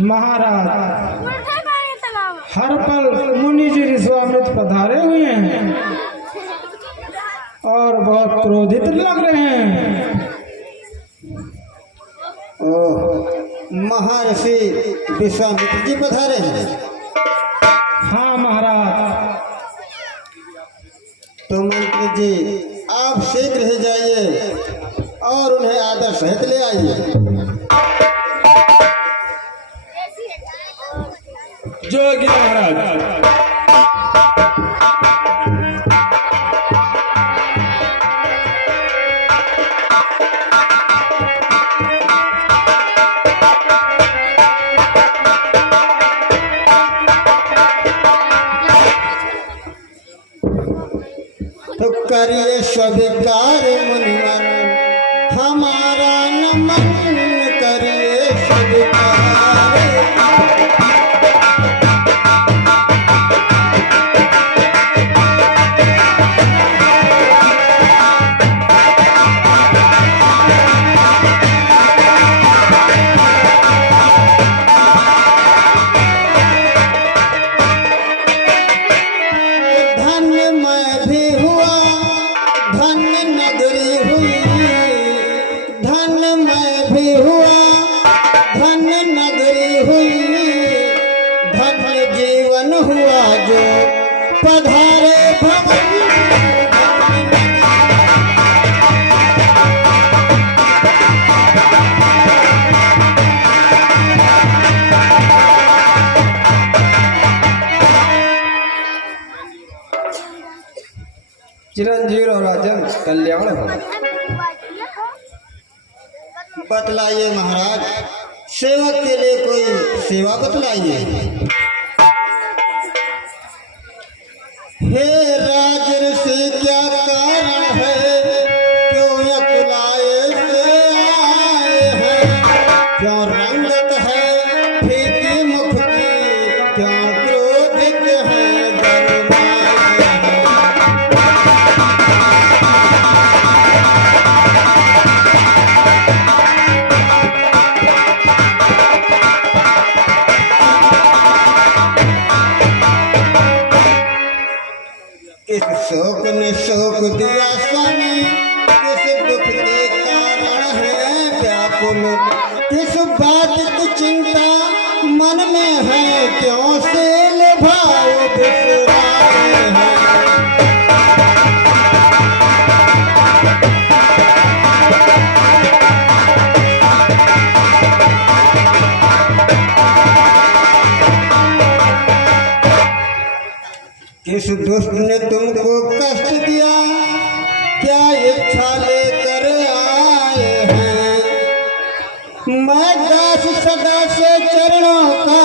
महाराज हर पल मुनि जी ऋषवामृत पधारे हुए हैं और बहुत क्रोधित लग रहे हैं। ओह, महर्षि विश्वामित्र जी पधारे हैं। हाँ महाराज। तो मंत्री जी आप शीघ्र ही जाइए और उन्हें आदर सहित ले आइए। जोगी महाराज। तो करिए स्वीकार मुनिमन हमारा नमन, करिए स्वीकार। धन्य मैं भी हुआ, धन्य नगरी हुई, धन्य मैं भी हुआ, धन्य नगरी हुई, धन्य जीवन हुआ जो पधारे भवन। चिरंजीव रहो राजन, कल्याण हो। बतलाइए महाराज, सेवक के लिए कोई सेवा बतलाइए। हे राजर्षि क्या कारण है, क्यों अकुलाए से आए हैं, क्यों रंगत है फीकी मुख की, क्यों क्रोधित है गरमाए हैं। किस शोक ने शोक दिया स्वामी, किस दुख के कारण है व्याकुल, किस बात की चिंता मन में है, क्यों से भाव बिसराए हैं। किस दुष्ट ने तुमको कष्ट दिया, क्या इच्छा लेकर आए हैं, मैं दास सदा से चरणों का,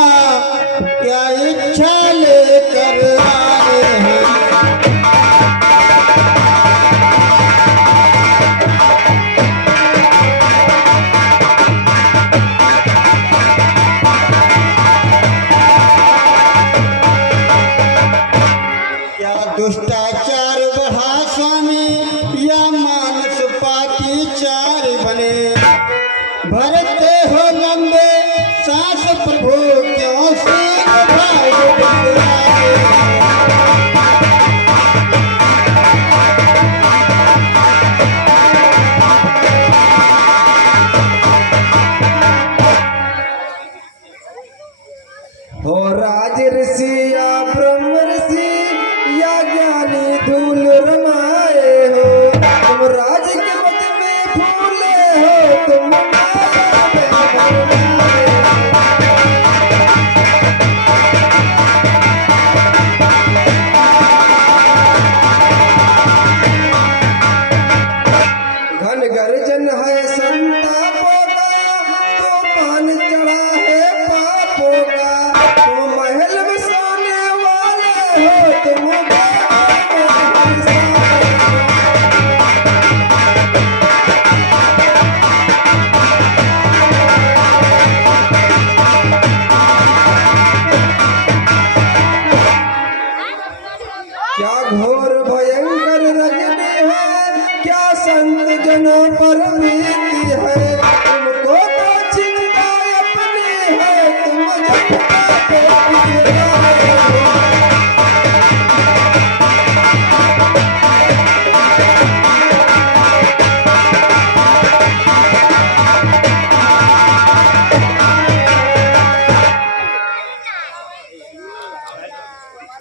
क्या इच्छा लेकर आए हैं। दुष्टाचार बढ़ा स्वामी, या मानस पापी चार बने, भरते हो लंबे सांस प्रभु, क्यों से भाव बिसराए हैं। हो राज ऋषि या ब्रह्म ऋषि या ज्ञानी धूल रमाए हो, तुम राज के मत में फूले हो, तुम माया में भरमाए हो। घन गर्जन है संतापों का, तूफान चढ़ा है पापों का, तुम महल में सोने वाले हो, तुम क्या घोर भयंकर रजनी है, क्या संत जनों पर बीती है, तुमको तो चिंता अपनी है, तुम जनता के किसे आए हो।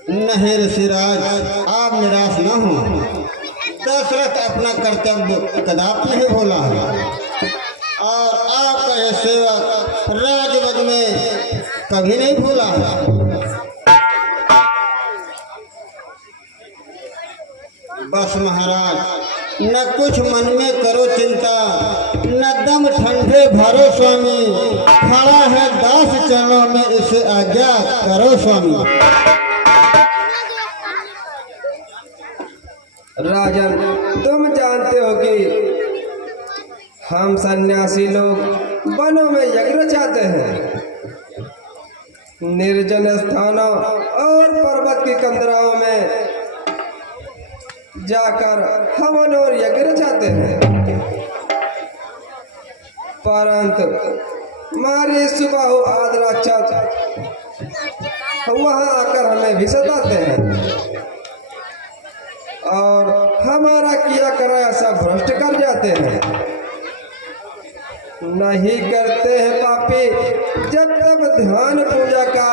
नहीं ऋषिराज, आप निराश न हो। दशरथ अपना कर्तव्य कदापि नहीं भूला है और आपका यह सेवक राजवद में कभी नहीं भूला है। बस महाराज, न कुछ मन में करो चिंता, न दम ठंडे भरो स्वामी। खड़ा है दास चरणों में, इसे आज्ञा करो स्वामी। राजन, तुम जानते हो कि हम सन्यासी लोग वनों में यज्ञ रचाते हैं, निर्जन स्थानों और पर्वत की कंदराओं में जाकर हवन और यज्ञ रचाते हैं। परंतु हमारी सुबह आदराचा वहां आकर हमें भी सताते हैं और हमारा किया कराया सब भ्रष्ट कर जाते हैं। नहीं करते हैं पापी जब तक ध्यान पूजा का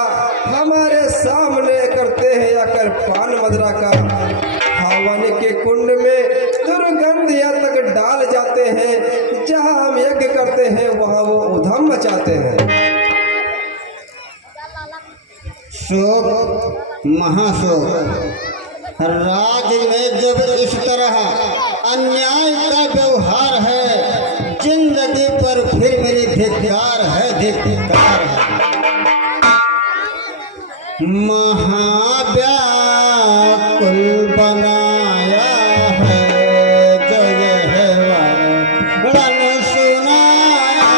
हमारे सामने करते हैं, या कर पान मदरा का हवन के कुंड में दुर्गंध या तक डाल जाते हैं। जहां हम यज्ञ करते हैं वहां वो उधम मचाते हैं। शोक महाशोक। राज में जब इस तरह अन्याय का व्यवहार है, जिंदगी पर फिर मेरी धिक्कार है, धिक्कार है। महाव्याकुल बनाया है जो ये है वर्णन सुनाया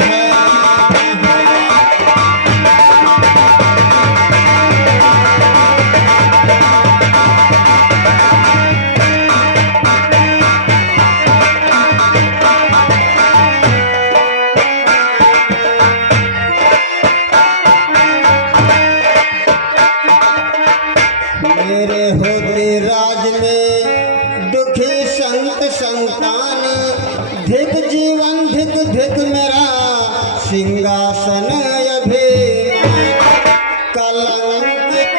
है। मेरे होते राज में दुखी संत संतान, धिक जीवन धिक धिक मेरा सिंहासन अभिमान। कलंकित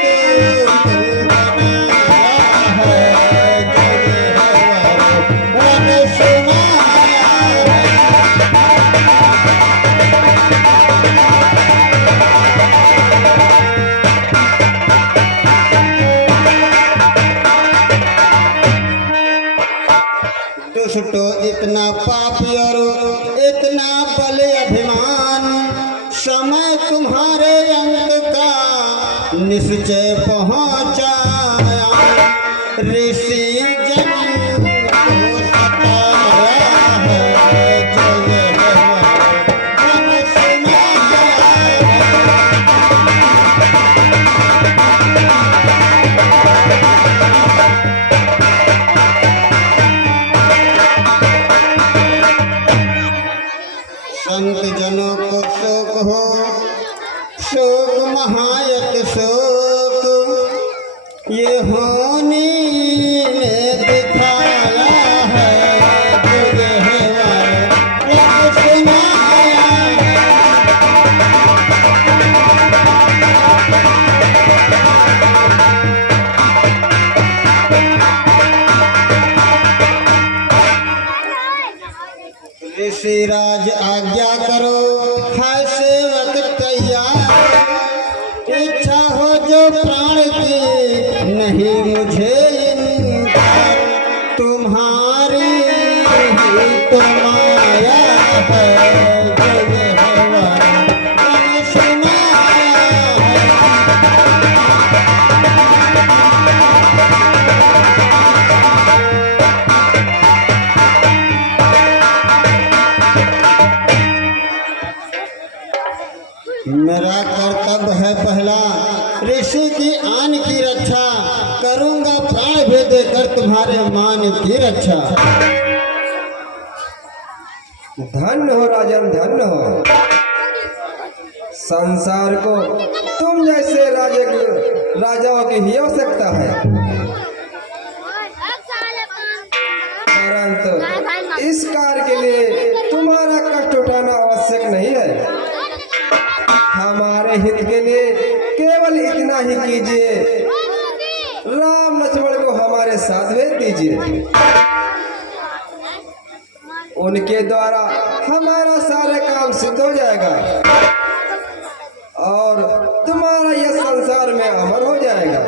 बनाया है जो ये वर्णन सुनाया है। दुष्टो इतना पापी और इतना बल अभिमान, समय तुम्हारे अंत का निश्चय पहुंचाया। ऋषि जन को सताया है जो ये वर्णन सुनाया है। संत जनों को शोक हो, शोक महायत शोक, ये होनी ने दिखाया है जो ये है वर्णन सुनाया है। ऋषिराज आज्ञा करो, है सेवक तैयार। इच्छा हो जो प्राण की, नहीं मुझे इनकार। तुम्हारी ही तो माया है जो ये है वर्णन सुनाया है। मेरा कर्तव्य है पहला ऋषि की आन की रक्षा, करूंगा प्राण भी देकर तुम्हारे मान की रक्षा। धन्य हो राजन, धन्य हो। संसार को तुम जैसे राजाओं की ही आवश्यकता है, परंतु इस कार्य के लिए तुम्हारा कष्ट उठाना आवश्यक नहीं है। हमारे हित के लिए केवल इतना ही कीजिए, राम लक्ष्मण को हमारे साथ भेज दीजिए। उनके द्वारा हमारा सारे काम सिद्ध हो जाएगा और तुम्हारा यह संसार में अमर हो जाएगा।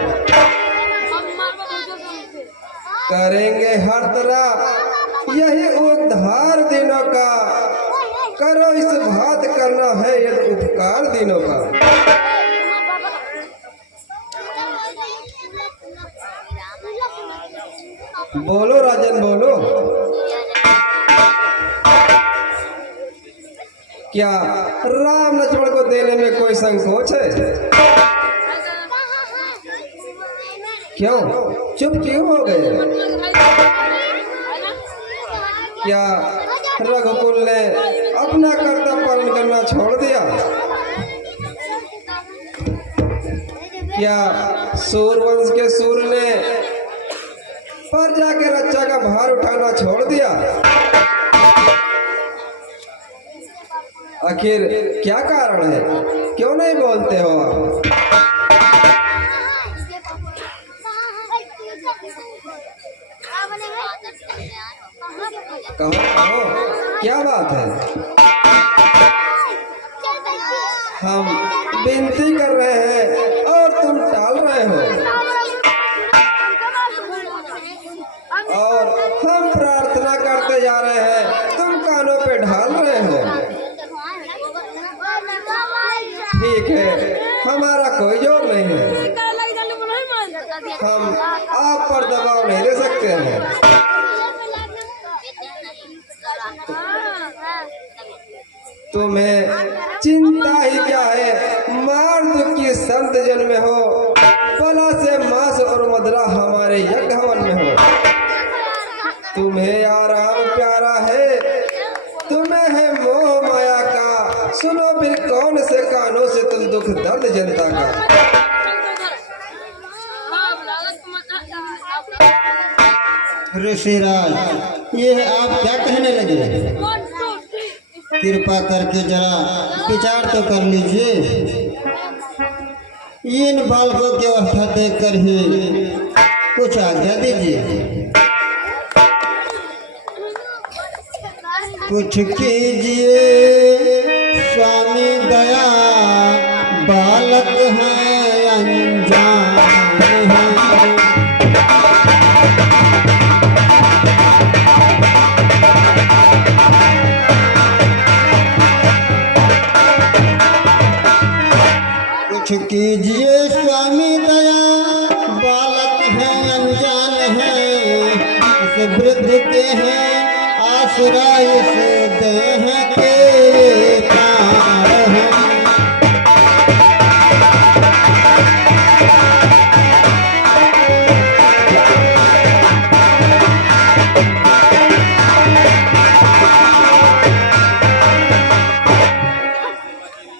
करेंगे हर तरह यही उद्धार दिनों का, करो इस बात करना है यदि उपकार दिनों का। बोलो राजन बोलो, क्या राम लक्ष्मण को देने में कोई संकोच है? क्यों चुप क्यों हो गए? क्या रघुकुल ने अपना कर्तव्य पालन करना छोड़ दिया? क्या सूरवंश के सूर ने प्रजा के रक्षा का भार उठाना छोड़ दिया? आखिर क्या कारण है, क्यों नहीं बोलते हो आप? कहो कहो, क्या बात है? हम विनती कर रहे हैं और तुम टाल रहे हो, और हम प्रार्थना करते जा रहे हैं, तुम कानों पे ढाल रहे हो। ठीक है, हमारा कोई जोर नहीं है, हम आप पर दबाव नहीं दे सकते हैं। तुम्हें चिंता ही क्या है, मार दुखी संत जन में हो, फला से मांस और मदरा हमारे यज्ञ हवन में हो। तुम्हें आराम प्यारा है, तुम्हें है मोह माया का, सुनो फिर कौन से कानों से तुम दुख दर्द जनता का। ऋषिराज, ये आप क्या कहने लगे? कृपा करके जरा विचार तो कर लीजिए। इन बालकों की अवस्था देखकर ही कुछ आज्ञा दीजिए। कुछ कीजिए स्वामी दया, बालक है अनजान है। कुछ कीजिए स्वामी दया, बालक है अनजान है। इस वृद्ध के हैं आसरा, इस देह के तार हैं।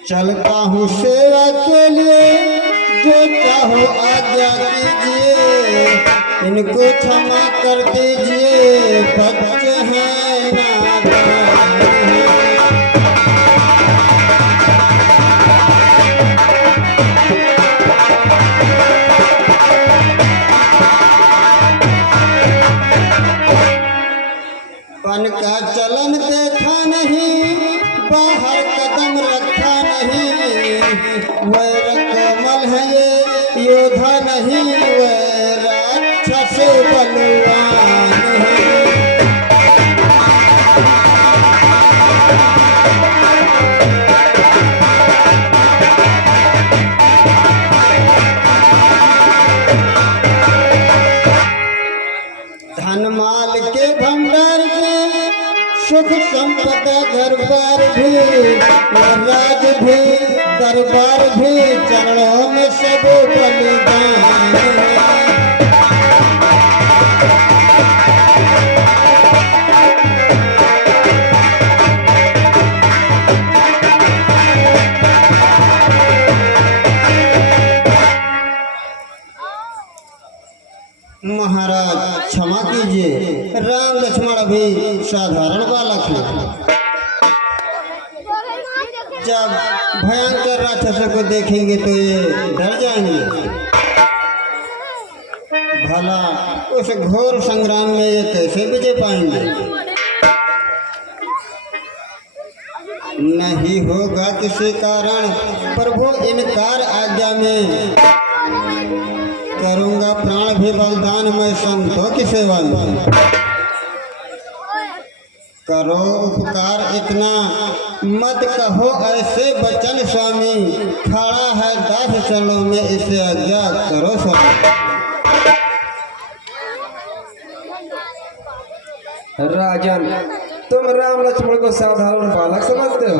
चलता हूँ सेवा के लिए, जो चाहो आज्ञा कीजिए। इनको क्षमा कर दीजिए, बच्चे हैं नादान हैं। पन का चलन देखा नहीं, बाहर कदम रखा नहीं। वह कमल है ये योद्धा नहीं, वह राक्षस बलवान है। धन माल के भंडार में सुख संपदा घर बार भी, राज भी दरबार भी, चरणों में सब बलिदान है। कीजिए, राम लक्ष्मण भी साधारण बालक हैं। जब भयंकर राक्षसों को देखेंगे तो ये डर जाएंगे। भला उस घोर संग्राम में ये कैसे विजय पाएंगे? नहीं होगा किसी कारण प्रभु इनकार आज्ञा में, करूंगा प्राण भी बलिदान में संतों की सेवा में। करो उपकार इतना मत कहो ऐसे बचन स्वामी, खड़ा है दास चरणों में इसे आज्ञा करो स्वामी। राजन, तुम राम लक्ष्मण को साधारण बालक समझते हो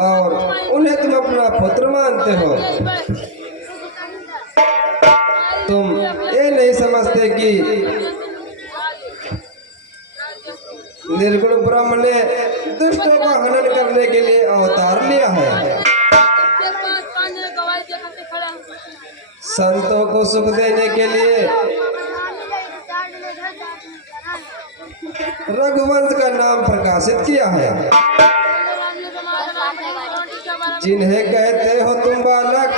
और उन्हें तुम अपना पुत्र मानते हो। तुम ये नहीं समझते कि निर्गुण ब्रह्म ने दुष्टों का हनन करने के लिए अवतार लिया है, संतों को सुख देने के लिए रघुवंश का नाम प्रकाशित किया है। जिन्हें कहते हो तुम बालक,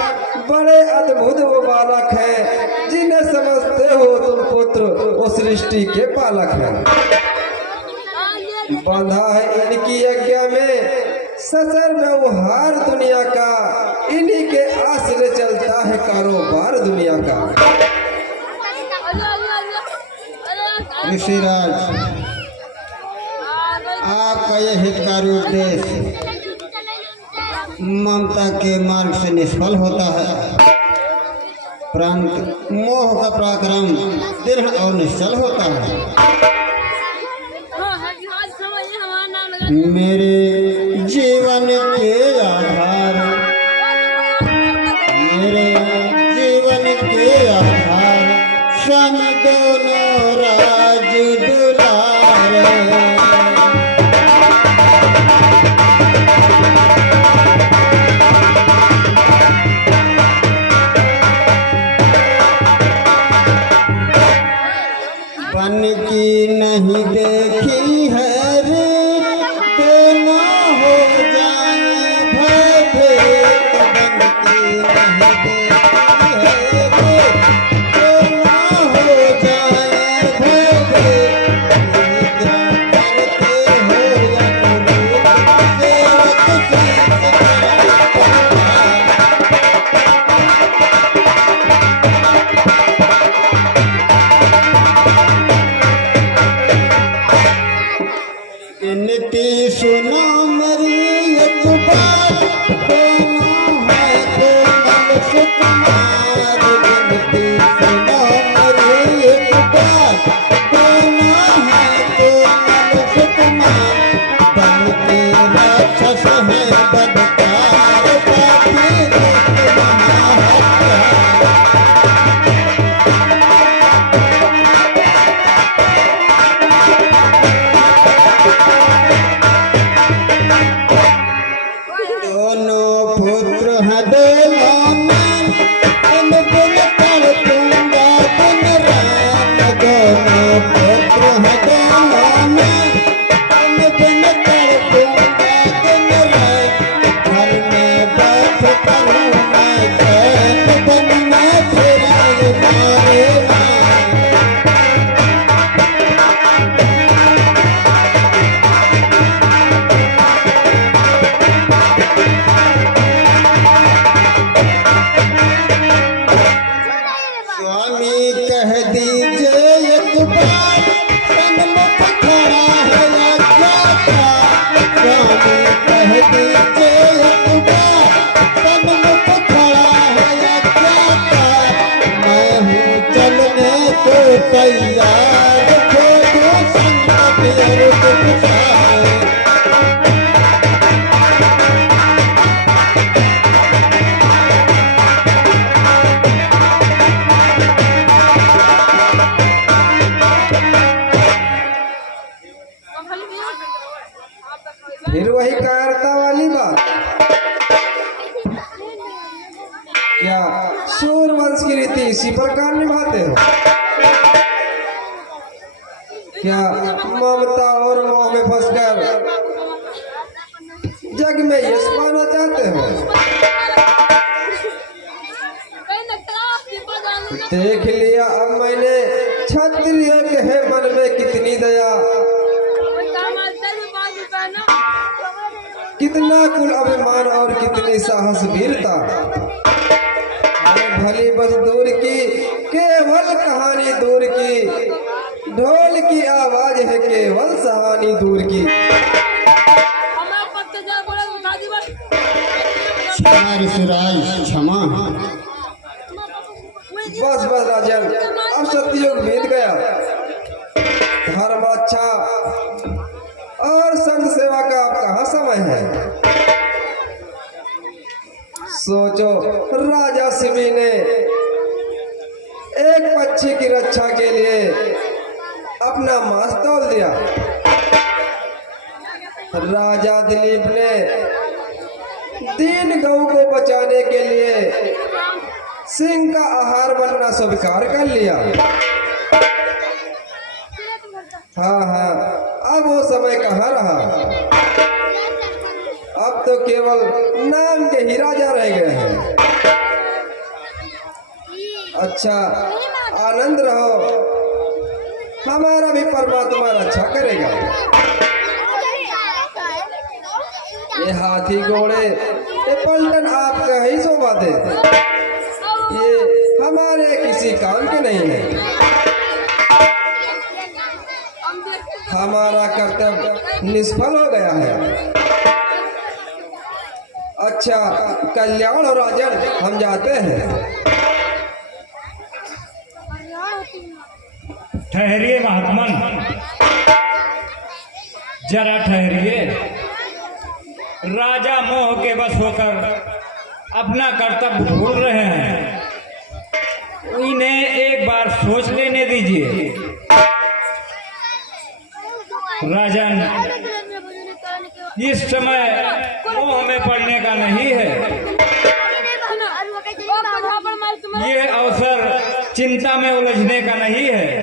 बड़े अद्भुत वो बालक हैं। जिन्हें समझते हो तुम पुत्र, वो सृष्टि के पालक हैं। बंधा है इनकी आज्ञा में सचल व्यवहार दुनिया का, इन्हीं के आश्रय चलता है कारोबार दुनिया का। ऋषिराज, आपका यह हितकारी उपदेश ममता के मार्ग से निष्फल होता है, परंतु मोह का पराक्रम दृढ़ और निश्चल होता है। मेरे जीवन के आधार, मेरे जीवन के आधार, स्वामी दोनों राज दुलारे। बन की नहीं देखी है रे, दोनों हो जाए भयभीत। बन की नहीं देखी है रे, दोनों हो जाए भयभीत। करते हो अनुरूप सेवक शीश गिनती सुनो मेरी एक बात, दोनों है कोमल सुकुमार। गिनती सुनो मेरी एक बात, दोनों है कोमल सुकुमार। बन के राक्षस है बदकार, पापी दुष्ट महाहत्यार। दोनों पुत्र हैं दोनों में, इन बिन कर दूंगा दिन राम। दोनों पुत्र हैं दोनों में, इन बिन कर दूंगा दिन राम। घर में बैठ करूँ मैं चैन, बन में फिराए मारे राम। स्वामी कह दीजिए एक बार, सन्मुख खड़ा है अज्ञाता। स्वामी कह दीजिए एक बार, सन्मुख खड़ा है अज्ञाता। मैं हूँ चलने को तैयार, खोजो संकट और दुख सहाय। फिर वही कायरता वाली बात, क्या सूर्यवंश की रीति इसी प्रकार निभाते हो? क्या ममता और मोह में फंसकर जग में यश पाना चाहते हो? देख लिया अब मैंने क्षत्रियों के है मन में कितनी दया, कितना कुल अभिमान और कितनी साहस वीरता। भली बस दूर की केवल कहानी दूर की, ढोल की आवाज है केवल सहानी दूर की। क्षमा ऋषिराज क्षमा। बस बस राजन, अब सतयुग बीत गया। धर्म अच्छा और संत सेवा का अब कहाँ समय है? सोचो, राजा शिवी ने एक पक्षी की रक्षा के लिए अपना मांस तोल दिया। राजा दिलीप ने 3 गऊ को बचाने के लिए सिंह का आहार बनना स्वीकार कर लिया। हाँ, अब वो समय कहाँ रहा। अब तो केवल नाम के ही राजा रह गए हैं। अच्छा, आनंद रहो, हमारा भी परमात्मा रक्षा करेगा। ये हाथी घोड़े ये पलटन आपका ही शोभा दे, ये हमारे किसी काम के नहीं है। हमारा कर्तव्य निष्फल हो गया है। अच्छा, कल्याण हो राजन, हम जाते हैं। ठहरिए महात्मन, जरा ठहरिए। राजा मोह के बस होकर अपना कर्तव्य भूल रहे हैं, इन्हें एक बार सोच लेने दीजिए। राजन, इस समय मोह में पड़ने का नहीं है। ये अवसर चिंता में उलझने का नहीं है।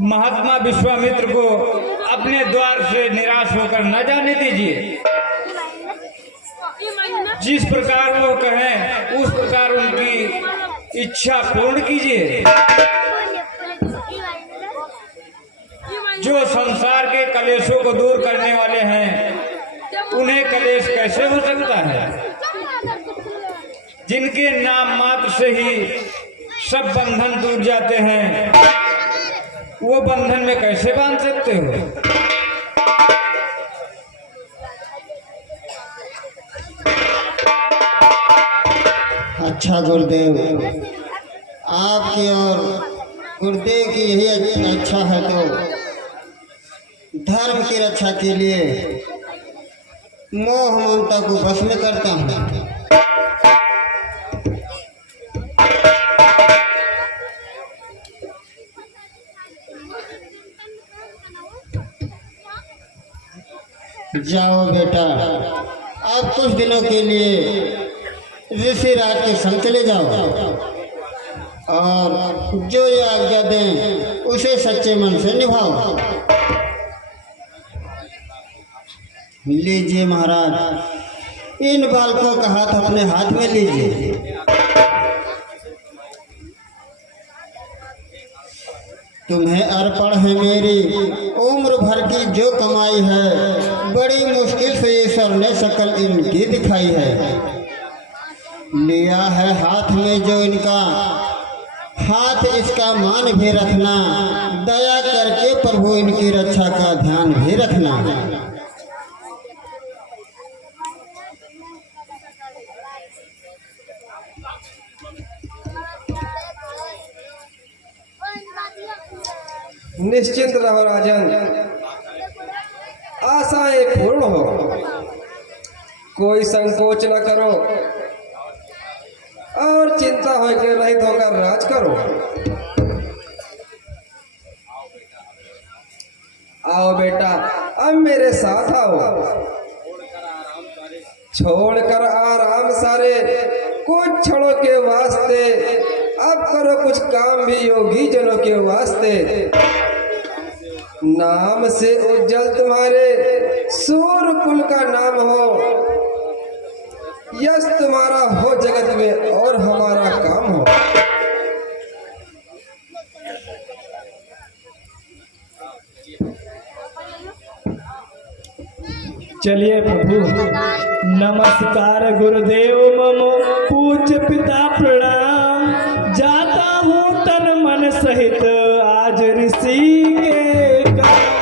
महात्मा विश्वामित्र को अपने द्वार से निराश होकर न जाने दीजिए। जिस प्रकार वो कहें उस प्रकार उनकी इच्छा पूर्ण कीजिए। जो संसार के कलेशों को दूर करने वाले हैं, उन्हें कलेश कैसे हो सकता है? जिनके नाम मात्र से ही सब बंधन दूर जाते हैं, वो बंधन में कैसे बांध सकते हो? अच्छा गुरुदेव, आपकी और गुरुदेव की यही अच्छा है तो धर्म की रक्षा के लिए मोह ममता को बस में करता हूँ। जाओ बेटा, अब कुछ दिनों के लिए ऋषिराज के संग चले जाओ और जो ये आज्ञा दें उसे सच्चे मन से निभाओ। लीजिए महाराज, इन बालकों का हाथ अपने हाथ में लीजिए। तुम्हें अर्पण है मेरी उम्र भर की जो कमाई है, बड़ी मुश्किल से ईश्वर ने शक्ल इनकी दिखाई है। लिया है हाथ में जो इनका, हाथ इसका मान भी रखना। दया करके प्रभु इनकी रक्षा का ध्यान भी रखना। निश्चिंत रहो राजन, आशाएं पूर्ण हो, कोई संकोच न करो और चिंता होकर रहित होकर राज करो। आओ बेटा, अब मेरे साथ आओ। छोड़कर आराम सारे कुछ क्षणों के वास्ते अब करो कुछ काम भी योगी जनों के वास्ते। नाम से उज्जवल तुम्हारे सूर्य कुल का नाम हो, यश तुम्हारा हो जगत में और हमारा काम हो। चलिए प्रभु, नमस्कार गुरुदेव मम पूज्य पिता प्रणाम। जाता हूँ तन मन सहित आज ऋषि के काम।